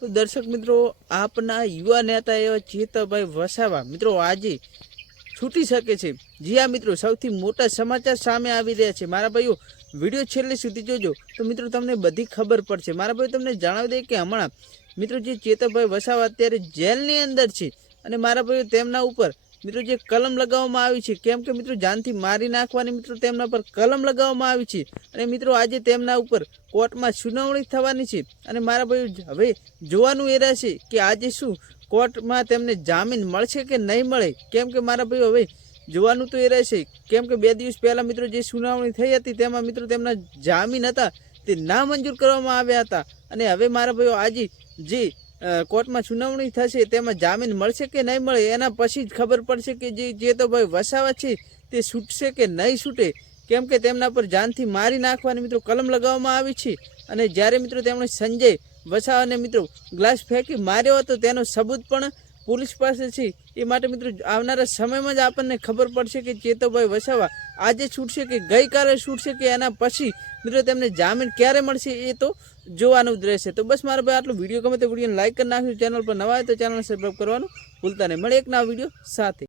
તો દર્શક મિત્રો, આપના યુવા નેતા એવા ચેતભાઈ વસાવા, મિત્રો, આજે છૂટી શકે છે. જી આ મિત્રો, સૌથી મોટા સમાચાર સામે આવી રહ્યા છે. મારા ભાઈઓ, વીડિયો છેલ્લે સુધી જોજો. તો મિત્રો, તમને બધી ખબર પડશે. મારા ભાઈઓ, તમને જણાવી દે કે હમણાં મિત્રો, જે ચેતભાઈ વસાવા અત્યારે જેલની અંદર છે અને મારા ભાઈઓ, તેમના ઉપર મિત્રો, જે કલમ લગાવવામાં આવી છે, કેમ કે મિત્રો, જાનથી મારી નાખવાની મિત્રો તેમના પર કલમ લગાવવામાં આવી છે. અને મિત્રો, આજે તેમના ઉપર કોર્ટમાં સુનાવણી થવાની છે. અને મારા ભાઈઓ હવે જોવાનું એ રહેશે કે આજે શું કોર્ટમાં તેમને જામીન મળશે કે નહીં મળે. કેમ કે મારા ભાઈઓ, હવે જોવાનું તો એ રહેશે. કેમ કે બે દિવસ પહેલાં મિત્રો, જે સુનાવણી થઈ હતી, તેમાં મિત્રો તેમના જામીન હતા, તે નામંજૂર કરવામાં આવ્યા હતા. અને હવે મારા ભાઈઓ, આજે જે કોર્ટમાં સુનાવણી થશે, તેમાં જામીન મળશે કે નહીં મળે, એના પછી જ ખબર પડશે કે જે જે તો ભાઈ વસાવા છે, તે છૂટશે કે નહીં છૂટે. કેમ કે તેમના પર જાનથી મારી નાખવાની મિત્રો કલમ લગાવવામાં આવી છે. અને જ્યારે મિત્રો તેમણે સંજય વસાવાને મિત્રો ગ્લાસ ફેંકી માર્યો હતો, તેનો સબૂત પણ પોલીસ પાસે છે. એ માટે મિત્રો આવનારા સમયમાં જ આપણને ખબર પડશે કે ચેતોભાઈ વસાવા આજે છૂટશે કે ગઈકાલે છૂટશે કે એના પછી? મિત્રો, તેમને જામીન ક્યારે મળશે એ તો જોવાનું જ રહેશે. તો બસ મારા ભાઈ, આટલો વીડિયો ગમે તો વિડીયોને લાઇક કરી નાખજો. ચેનલ પર નવા હોય તો ચેનલ સબસ્ક્રાઈબ કરવાનું ભૂલતા નહીં. મળે એક નવા વીડિયો સાથે.